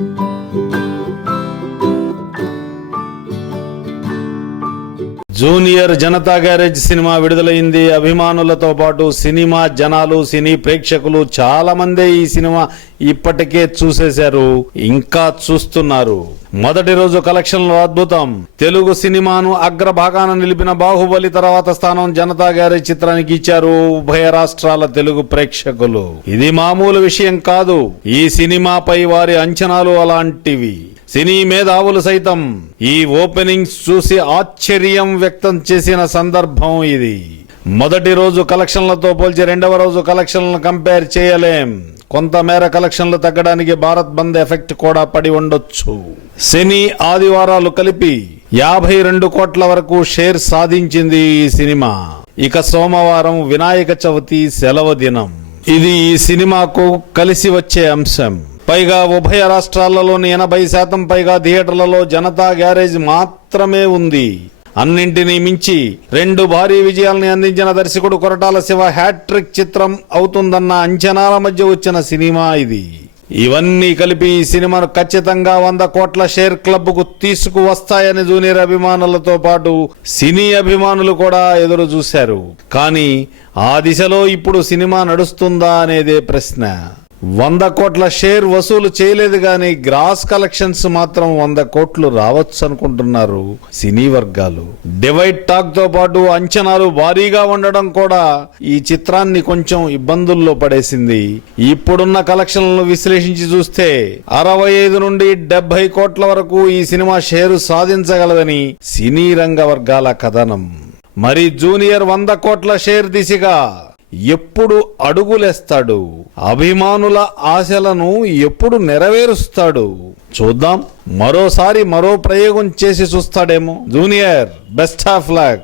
Thank you. Junior Janatha garage cinema విడుదలైంది. అభిమానులతో పాటు సినిమా జనాలు సినీ ప్రేక్షకులు చాలా మందే ఈ సినిమా ఇప్పటికే చూసేశారు. ఇంకా చూస్తున్నారు. మొదటి రోజు కలెక్షన్లు అద్భుతం. తెలుగు సినిమాను అగ్రభాగాన నిలిపిన బాహుబలి తర్వాత స్థానం జనతా గ్యారేజ్ చిత్రానికి ఇచ్చారు ఉభయ రాష్ట్రాల తెలుగు ప్రేక్షకులు. ఇది మామూలు విషయం కాదు. ఈ సినిమాపై వారి అంచనాలు అలాంటివి. సినీ మేధావులు సైతం ఈ ఓపెనింగ్స్ చూసి ఆశ్చర్యం వ్యక్తం చేసిన సందర్భం ఇది. మొదటి రోజు కలెక్షన్లతో పోల్చి రెండవ రోజు కలెక్షన్లను కంపేర్ చేయలేం. కొంతమేర కలెక్షన్లు తగ్గడానికి భారత్ బంద్ ఎఫెక్ట్ కూడా పడి ఉండొచ్చు. శని ఆదివారాలు కలిపి యాభై రెండు కోట్ల వరకు షేర్ సాధించింది ఈ సినిమా. ఇక సోమవారం వినాయక చవితి సెలవు దినం. ఇది ఈ సినిమాకు కలిసి వచ్చే అంశం. పైగా ఉభయ రాష్ట్రాలలోని ఎనభై శాతం పైగా థియేటర్లలో జనతా గ్యారేజ్ మాత్రమే ఉంది. అన్నింటినీ మించి రెండు భారీ విజయాల్ని అందించిన దర్శకుడు కొరటాల శివ హ్యాట్రిక్ చిత్రం అవుతుందన్న అంచనాల మధ్య వచ్చిన సినిమా ఇది. ఇవన్నీ కలిపి ఈ సినిమాను ఖచ్చితంగా వంద కోట్ల షేర్ క్లబ్కు తీసుకువస్తాయని జూనియర్ అభిమానులతో పాటు సినీ అభిమానులు కూడా ఎదురు చూశారు. కానీ ఆ దిశలో ఇప్పుడు సినిమా నడుస్తుందా అనేదే ప్రశ్న. వంద కోట్ల షేర్ వసూలు చేయలేదు కానీ గ్రాస్ కలెక్షన్స్ మాత్రం వంద కోట్లు రావచ్చు అనుకుంటున్నారు సినీ వర్గాలు. డివైడ్ టాక్తో పాటు అంచనాలు భారీగా ఉండడం కూడా ఈ చిత్రాన్ని కొంచెం ఇబ్బందుల్లో పడేసింది. ఇప్పుడున్న కలెక్షన్లను విశ్లేషించి చూస్తే అరవై ఐదు నుండి డెబ్బై కోట్ల వరకు ఈ సినిమా షేరు సాధించగలదని సినీ రంగ వర్గాల కథనం. మరి జూనియర్ వంద కోట్ల షేర్ దిశగా ఎప్పుడు అడుగులేస్తాడు. అభిమానుల ఆశలను ఎప్పుడు నెరవేరుస్తాడు. చూద్దాం. మరోసారి మరో ప్రయోగం చేసి చూస్తాడేమో. Junior best of luck.